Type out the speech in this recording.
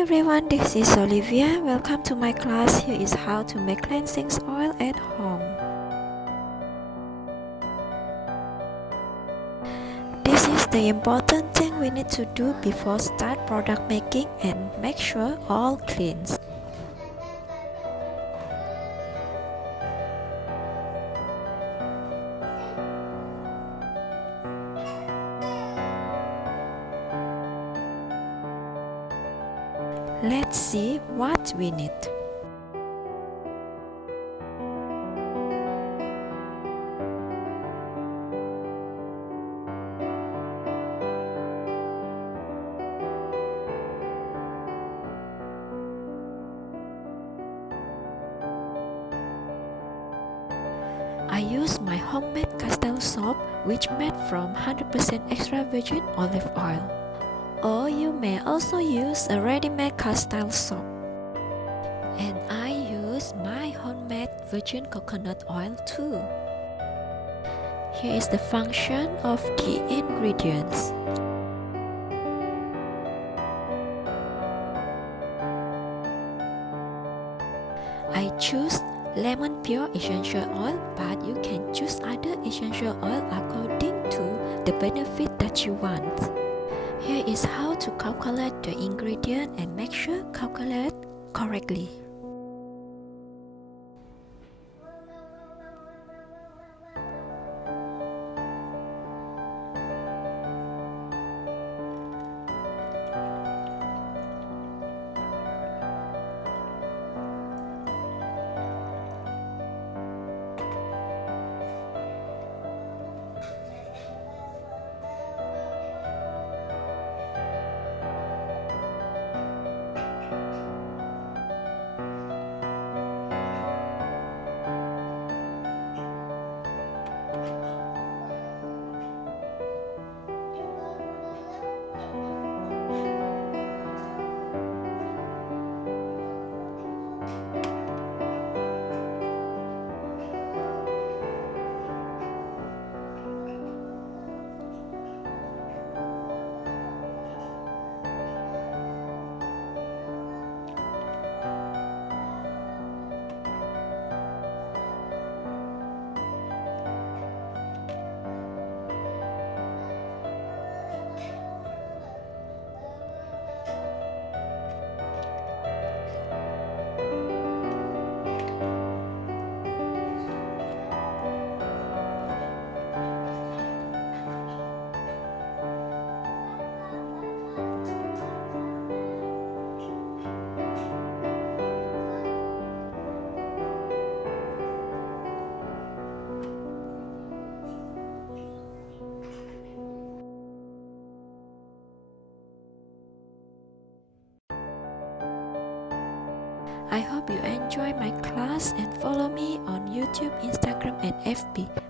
everyone, this is Olivia. Welcome to my class. Here is how to make cleansing oil at home. This is the important thing we need to do before start product making and make sure all cleans. Let's see what we need. I use my homemade castle soap, which made from 100% extra virgin olive oil. Or you may also use a ready-made castle soap. And I use my homemade virgin coconut oil too. Here is the function of the ingredients. I choose lemon pure essential oil, but you can choose other essential oil according to the benefit that you want. Here is how to calculate the ingredient and make sure calculate correctly. I hope you enjoy my class and follow me on YouTube, Instagram, and FB.